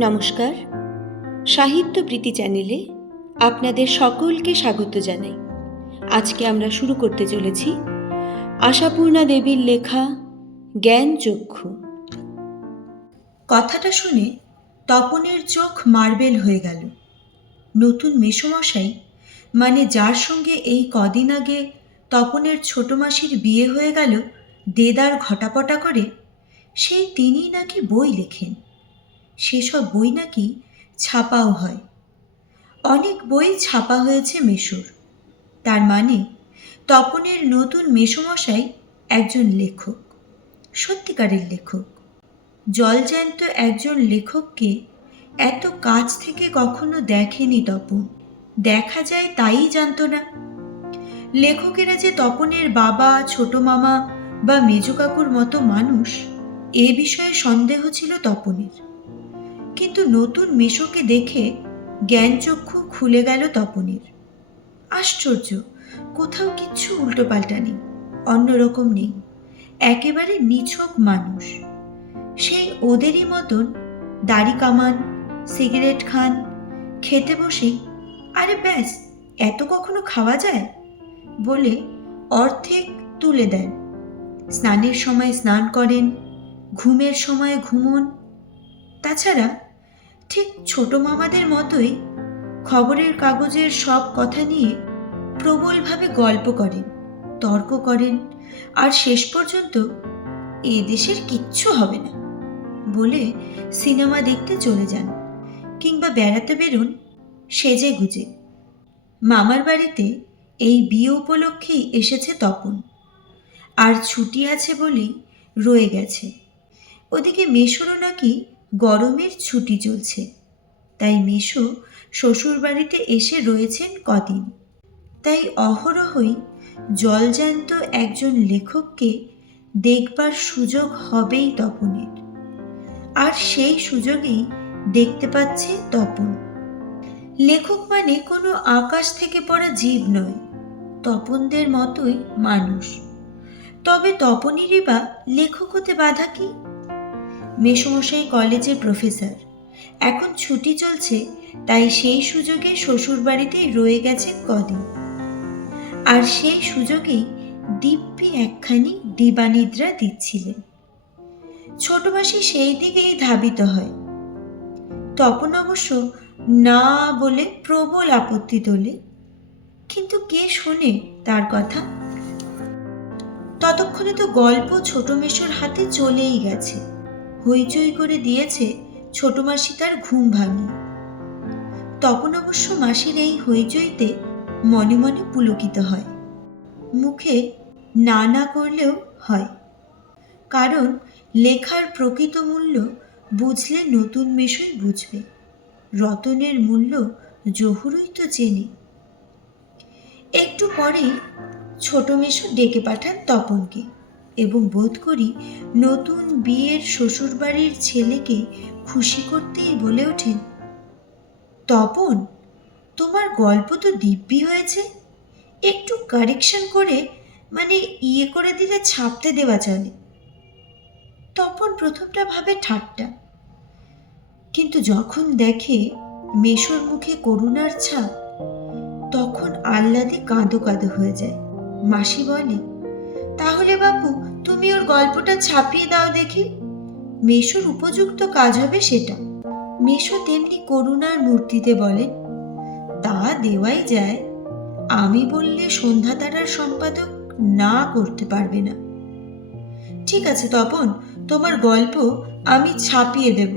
নমস্কার। সাহিত্য প্রীতি চ্যানেলে আপনাদের সকলকে স্বাগত জানাই। আজকে আমরা শুরু করতে চলেছি আশাপূর্ণা দেবীর লেখা জ্ঞান চক্ষু। কথাটা শুনে তপনের চোখ মার্বেল হয়ে গেল। নতুন মেসমশাই মানে যার সঙ্গে এই কদিন আগে তপনের ছোট মাসির বিয়ে হয়ে গেল দেদার ঘটাপটা করে, সেই তিনিই নাকি বই লেখেন। সেসব বই নাকি ছাপাও হয়। অনেক বই ছাপা হয়েছে মেশোর। তার মানে তপনের নতুন মেসমশাই একজন লেখক, সত্যিকারের লেখক। জলজ্যান্ত একজন লেখককে এত কাছ থেকে কখনো দেখেনি তপন। দেখা যায় তাই জানত না। লেখকেরা যে তপনের বাবা, ছোট মামা বা মেজো কাকুর মতো মানুষ, এ বিষয়ে সন্দেহ ছিল তপনের। কিন্তু নতুন মেশোকে দেখে জ্ঞানচক্ষু খুলে গেল তপনের। আশ্চর্য, কোথাও কিচ্ছু উল্টোপাল্টা নেই, অন্যরকম নেই, একেবারে নিছক মানুষ। সেই ওদেরই মতন দাড়ি কামান, সিগারেট খান, খেতে বসে, আরে ব্যাস, এত কখনো খাওয়া যায়? বলে অর্ধেক তুলে দেন। স্নানের সময় স্নান করেন, ঘুমের সময় ঘুমন। তাছাড়া ঠিক ছোট মামাদের মতোই খবরের কাগজের সব কথা নিয়ে প্রবলভাবে গল্প করেন, তর্ক করেন আর শেষ পর্যন্ত এ দেশের কিচ্ছু হবে না বলে সিনেমা দেখতে চলে যান কিংবা বেড়াতে বেরোন সেজে গুজে। মামার বাড়িতে এই বিয়ে উপলক্ষেই এসেছে তপন। আর ছুটি আছে বলেই রয়ে গেছে। ওদিকে মেশোরও নাকি গরমের ছুটি চলছে। তাই মেশো শ্বশুরবাড়িতে এসে রয়েছেন কদিন। তাই অহরহই জলজ্যান্ত একজন লেখককে দেখবার সুযোগ হবেই তপনের। আর সেই সুযোগেই দেখতে পাচ্ছে তপন। লেখক মানে কোনো আকাশ থেকে পড়া জীব নয়, তপনদের মতোই মানুষ। তবে তপনেরই বা লেখক হতে বাধা কি? মেসমশাই কলেজের প্রফেসর। এখন ছুটি চলছে, তাই সেই সুযোগে শ্বশুরবাড়িতেই রয়ে গেছেন কদিন আর সেই সুযোগেই দিব্যি একখানি দিবানিদ্রা দিচ্ছিলেন। ছোট মাসি সেই দিকেই ধাবিত হয়। তপন অবশ্য না বলে প্রবল আপত্তি তোলে। কিন্তু কে শোনে তার কথা? ততক্ষণে তো গল্প ছোট মেশোর হাতে চলেই গেছে। হইচই করে দিয়েছে ছোট মাসি তার ঘুম ভাঙিয়ে তপন অবশ্য মাসির এই হইচইতে মনে মনে পুলকিত হয়। মুখে না না করলেও হয়। কারণ লেখার প্রকৃত মূল্য বুঝলে নতুন মেশই বুঝবে। রতনের মূল্য জহুরই তো চেনে। একটু পরেই ছোট মেশো ডেকে পাঠান তপনকে। এবং বোধ করি নতুন বিয়ের শ্বশুরবাড়ির ছেলেকে খুশি করতেই বলে ওঠেন। তপন, তোমার গল্প তো দিব্যি হয়েছে। একটু কারেকশন করে মানে ইয়ে করে দিলে ছাপতে দেওয়া চলে। তপন প্রথমটা ভাবে ঠাট্টা। কিন্তু যখন দেখে মেশোর মুখে করুণার ছাপ, তখন আহ্লাদে কাঁদো কাঁদো হয়ে যায়। মাসি বলে, তাহলে বাপু তুমি ওর গল্পটা ছাপিয়ে দাও দেখি। মেশোর উপযুক্ত কাজ হবে সেটা। মেশো তেমনি করুণার মূর্তিতে বলে, তা দেওয়াই যায়। আমি বললে সন্ধ্যা তারার সম্পাদক না করতে পারবে না। ঠিক আছে তপন, তোমার গল্প আমি ছাপিয়ে দেব।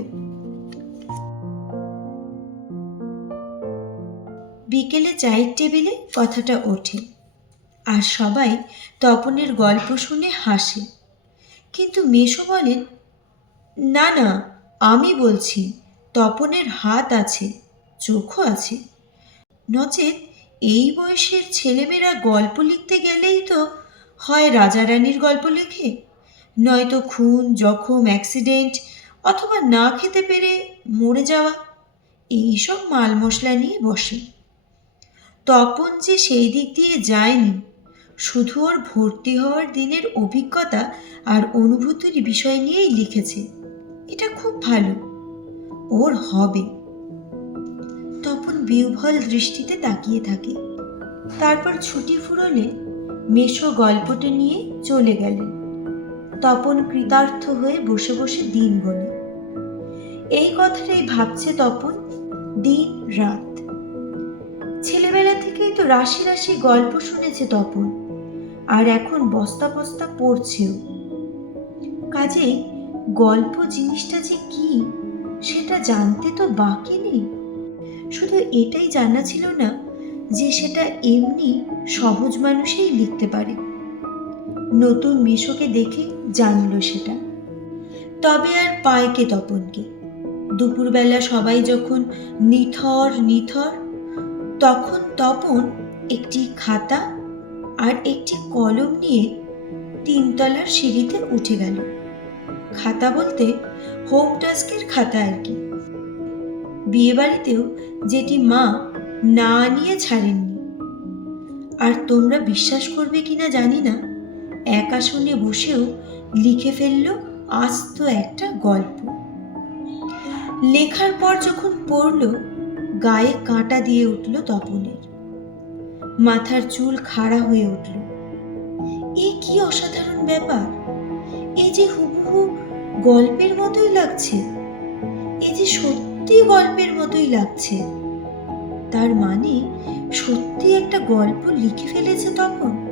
বিকেলে চায়ের টেবিলে কথাটা ওঠে। আর সবাই তপনের গল্প শুনে হাসে। কিন্তু মেশো বলেন, না না, আমি বলছি, তপনের হাত আছে, চোখও আছে। নচেত এই বয়সের ছেলেমেয়েরা গল্প লিখতে গেলেই তো হয় রাজা রানীর গল্প লেখে। নয়তো খুন, জখম, অ্যাক্সিডেন্ট অথবা না খেতে পেরে মরে যাওয়া, এইসব মাল মশলা নিয়ে বসে। তপন যে সেই দিক দিয়ে যায়নি শুধু ওর ভর্তি হওয়ার দিনের অভিজ্ঞতা আর অনুভূতির বিষয় নিয়েই লিখেছে। এটা খুব ভালো। ওর হবে। তপন বিহ্বল দৃষ্টিতে তাকিয়ে থাকে। তারপর ছুটি ফুরলে মেশো গল্পটা নিয়ে চলে গেলেন। তপন কৃতার্থ হয়ে বসে বসে দিন গলে এই কথাটাই ভাবছে তপন দিন রাত। ছেলেবেলা থেকেই তো রাশি রাশি গল্প শুনেছে তপন। আর এখন বস্তা বস্তা পড়ছেও। কাজেই গল্প জিনিসটা যে কি, সেটা জানতে তো বাকি নেই। শুধু এটাই জানা ছিল না যে সেটা এমনি সহজ মানুষেই লিখতে পারে। নতুন মেশোকে দেখে জানলো সেটা। তবে আর পায়কে তপনকে? দুপুরবেলা সবাই যখন নিথর নিথর, তখন তপন একটি খাতা আর একটি কলম নিয়ে তিনতলার সিঁড়িতে উঠে গেল। খাতা বলতে হোম টাস্কের খাতা আর কি। বিয়েবাড়িতেও যেটি মা না নিয়ে ছাড়েননি। আর তোমরা বিশ্বাস করবে কিনা জানি না, এক আসনে বসেও লিখে ফেলল আস্ত একটা গল্প। লেখার পর যখন পড়ল, গায়ে কাঁটা দিয়ে উঠল তপনের। মাথার চুল খাড়া হয়ে উঠল। এ কি অসাধারণ ব্যাপার! এই যে হুবহু গল্পের মতোই লাগছে। এ যে সত্যি গল্পের মতোই লাগছে। তার মানে সত্যি একটা গল্প লিখে ফেলেছে তপন?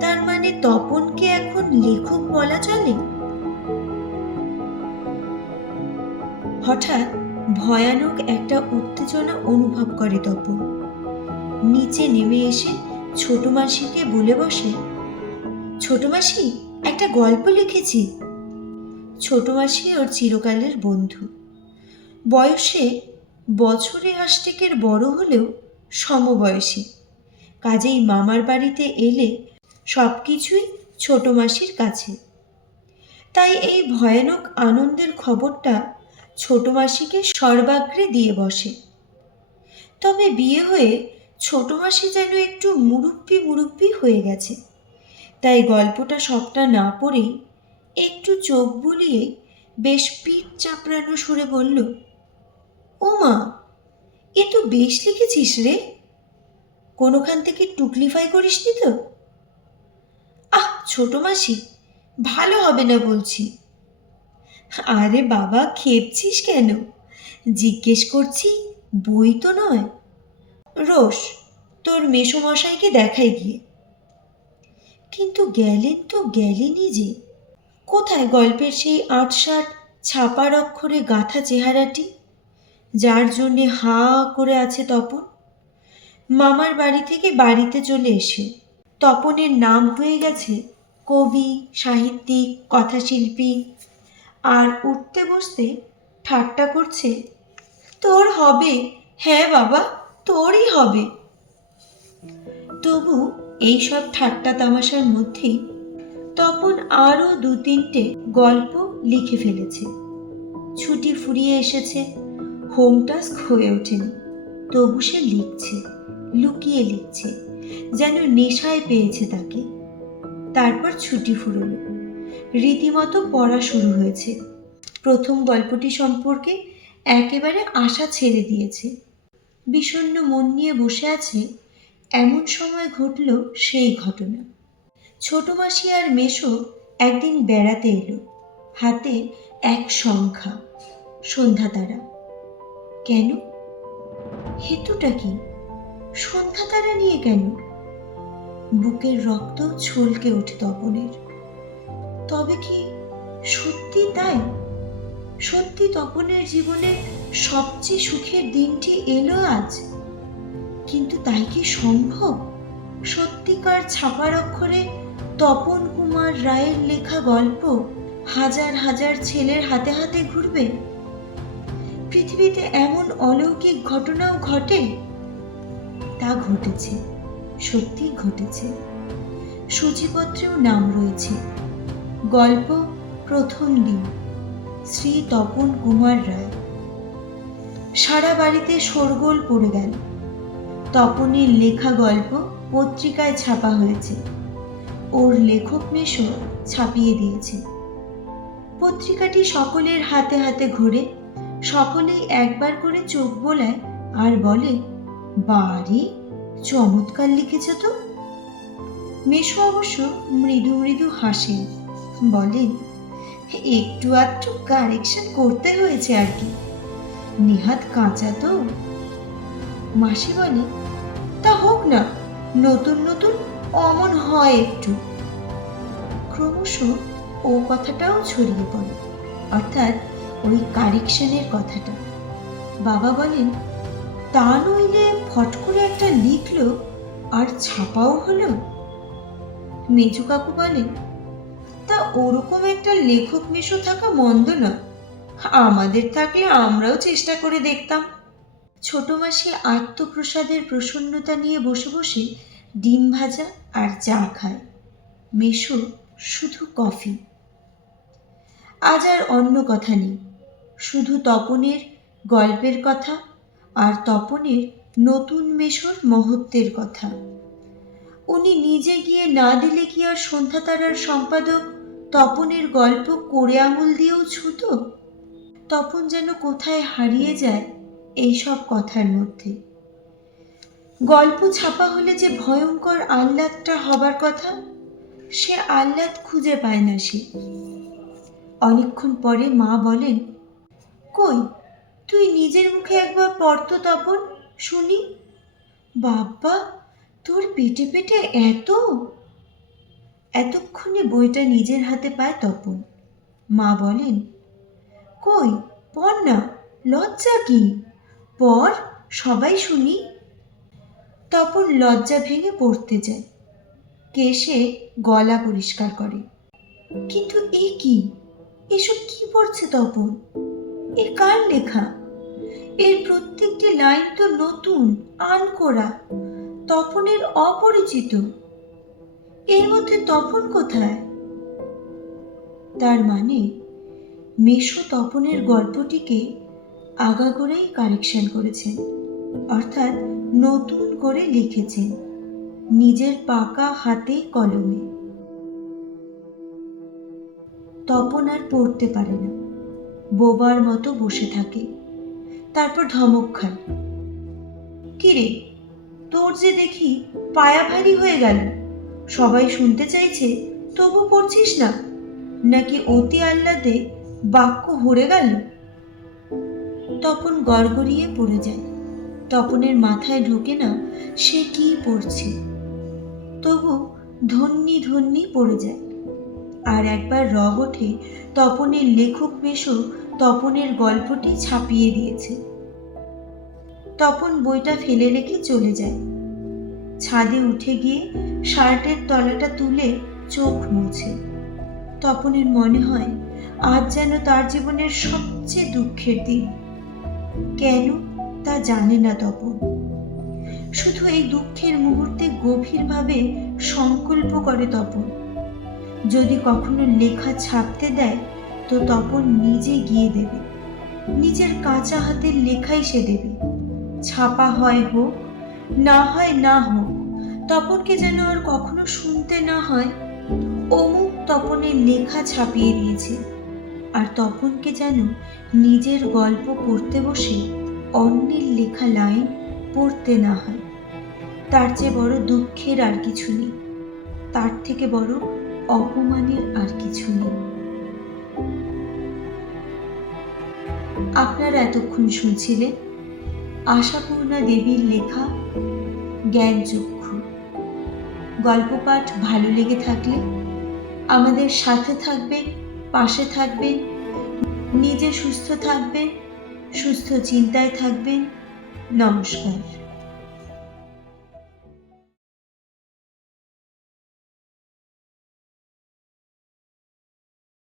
তার মানে তপনকে এখন লেখক বলা চলে? হঠাৎ ভয়ানক একটা উত্তেজনা অনুভব করে তপন। নিচে নেমে এসে ছোট মাসিকে বলে বসে, ছোট মাসি, একটা গল্প লিখেছি। ছোট মাসি ওর চিরকালের বন্ধু। বয়সে বছরে আষ্টেকের বড় হলেও সমবয়সী। কাজেই মামার বাড়িতে এলে সব কিছুই ছোট মাসির কাছে। তাই এই ভয়ানক আনন্দের খবরটা ছোট মাসিকে সর্বাগ্রে দিয়ে বসে। তবে বিয়ে হয়ে ছোট মাসি যেন একটু মুরুব্বি মুরুব্বি হয়ে গেছে। তাই গল্পটা সবটা না পড়েই একটু চোখ বুলিয়ে বেশ পিঠ চাপড়ানো সুরে বলল, ও মা, এ তো বেশ লিখেছিস রে। কোনোখান থেকে টুকলিফাই করিসনি তো? আহ, ছোট মাসি, ভালো হবে না বলছি। আরে বাবা, খেপছিস কেন? জিজ্ঞেস করছি, বই তো নয়। রোশ, তোর মেসোমশাইকে দেখাই গিয়ে। কিন্তু গেলেন তো গেলেনই যে, কোথায় গল্পের সেই আটসাট ছাপার অক্ষরে গাঁথা চেহারাটি, যার জন্যে হা করে আছে তপন? মামার বাড়ি থেকে বাড়িতে চলে এসে তপনের নাম হয়ে গেছে কবি, সাহিত্যিক, কথাশিল্পী। আর উঠতে বসতে ঠাট্টা করছে, তোর হবে হ্যাঁ বাবা। তোরই হবে। তবু এই সব ঠাট্টা তামাশার মধ্যেই তপন আরও দু তিনটে গল্প লিখে ফেলেছে। ছুটি ফুরিয়ে এসেছে, হোম টাস্ক হয়ে ওঠেনি। তবু সে লিখছে, লুকিয়ে লিখছে, যেন নেশায় পেয়েছে তাকে। তারপর ছুটি ফুরল। রীতিমতো পড়া শুরু হয়েছে। প্রথম গল্পটি সম্পর্কে একেবারে আশা ছেড়ে দিয়েছে। বিষণ্ণ মন নিয়ে বসে আছে, এমন সময় ঘটল সেই ঘটনা। ছোট মাসি আর মেশো একদিন বেড়াতে এলো, হাতে এক সংখ্যা সন্ধ্যা তারা। কেন? হেতুটা কি? সন্ধ্যা তারা নিয়ে কেন? বুকের রক্ত ছলকে ওঠে তপনের। তবে কি সত্যি তাই? সত্যি তপনের জীবনে সবচেয়ে সুখের দিনটি এলো আজ? কিন্তু তাই কি সম্ভব? সত্যিকার ছাপার অক্ষরে তপন কুমার রায়ের লেখা গল্প হাজার হাজার ছেলের হাতে হাতে ঘুরবে? পৃথিবীতে এমন অলৌকিক ঘটনাও ঘটে? তা ঘটেছে, সত্যি ঘটেছে। সূচিপত্রেও নাম রয়েছে। গল্প প্রথম দিন। শ্রী তপন কুমার রায়। সারা বাড়িতে শোরগোল পড়ে গেল। তপনের লেখা গল্প পত্রিকায় ছাপা হয়েছে। ওর লেখক মেশো ছাপিয়ে দিয়েছে। পত্রিকাটি সকলের হাতে হাতে ঘুরে, সকলেই একবার করে চোখ বোলায় আর বলে বারে চমৎকার লিখেছ তো? মেশো অবশ্য মৃদু মৃদু হাসেন বলেন একটু আধটু কারেকশন করতে হয়েছে আর কি। নিহাত কাঁচা তো মাসি বলে, তা হোক না, নতুন নতুন অমন হয় একটু। ক্রমশ ও কথাটাও ছড়িয়ে পড়ে, অর্থাৎ ওই কারেকশনের কথাটা। বাবা বলেন, তা নইলে ফট করে একটা লিখলো আর ছাপাও হলো? মেজু কাকু বলেন ওরকম একটা লেখক মেশো থাকা মন্দ না আমাদের থাকলে আমরাও চেষ্টা করে দেখতাম। ছোট মাসি আত্মপ্রসাদের প্রসন্নতা নিয়ে বসে বসে ডিম ভাজা আর চা খায়। মেশো শুধু কফি। আজ আর অন্য কথা নেই। শুধু তপনের গল্পের কথা আর তপনের নতুন মেশোর মহত্বের কথা। উনি নিজে গিয়ে না দিলে কি আর সন্ধ্যা তারার সম্পাদক তপনের গল্প করে আঙুল দিয়েও ছুতো? তপন যেন কোথায় হারিয়ে যায় এই সব কথার মধ্যে। গল্প ছাপা হলে যে ভয়ঙ্কর আহ্লাদটা হবার কথা, সে আহ্লাদ খুঁজে পায় না সে। অনেকক্ষণ পরে মা বলেন, কই, তুই নিজের মুখে একবার পড়তো তপন, শুনি। বাবা তোর পেটে পেটে এত এতক্ষণে বইটা নিজের হাতে পায় তপন। মা বলেন, কই, পড় না, লজ্জা কি? পড়, সবাই শুনি। তপন লজ্জা ভেঙে পড়তে যায়। কেশে গলা পরিষ্কার করে, কিন্তু এ কি? এসব কি পড়ছে তপন? এ কার লেখা? এর প্রত্যেকটি লাইন তো নতুন, আনকোরা, তপনের অপরিচিত। এর মধ্যে তপন কোথায়? তার মানে মেশো তপনের গল্পটিকে আগাগোড়াই কারেকশন করেছেন, অর্থাৎ নতুন করে লিখেছেন, নিজের পাকা হাতে কলমে। তপন আর পড়তে পারে না, বোবার মতো বসে থাকে, তারপর ধমক খায়। কিরে, তোর যে দেখি পায়া ভারী হয়ে গেল। সবাই শুনতে চাইছে, তবু পড়ছিস না? নাকি অতি আহ্লাদে বাক্য হরে গেল? তপন গড়গড়িয়ে পড়ে যায়। তপনের মাথায় ঢোকে না সে কি পড়ছে। তবু ধন্যি ধন্যি পড়ে যায়। আর একবার রগ ওঠে তপনের লেখক মেশো তপনের গল্পটি ছাপিয়ে দিয়েছে। তপন বইটা ফেলে রেখে চলে যায়। ছাদে উঠে গিয়ে শার্টের তলাটা তুলে চোখ মুছে। তপনের মনে হয়, আজ যেন তার জীবনের সবচেয়ে দুঃখের দিন। কেন তা জানে না তপন। শুধু এই দুঃখের মুহূর্তে গভীরভাবে সংকল্প করে তপন। যদি কখনো লেখা ছাপতে দেয়, তো তপন নিজে গিয়ে দেবে। নিজের কাঁচা হাতের লেখাই সে দেবে। ছাপা হয় হোক না হয় না হোক, তপনকে যেন আর কখনো শুনতে না হয়, অমুক তপনের লেখা ছাপিয়ে দিয়েছে। আর তপনকে যেন নিজের গল্প পড়তে বসে অন্যের লেখা লাইন পড়তে না হয়, তার চেয়ে বড় দুঃখের আর কিছু নেই, তার থেকে বড় অপমানের আর কিছু নেই। আপনারা এতক্ষণ শুনছিলেন আশাপূর্ণা দেবীর লেখা জ্ঞানচক্ষু। গল্প পাঠ ভালো লেগে থাকলে আমাদের সাথে থাকবেন, পাশে থাকবেন, নিজে সুস্থ থাকবেন, সুস্থ চিন্তায় থাকবেন। নমস্কার।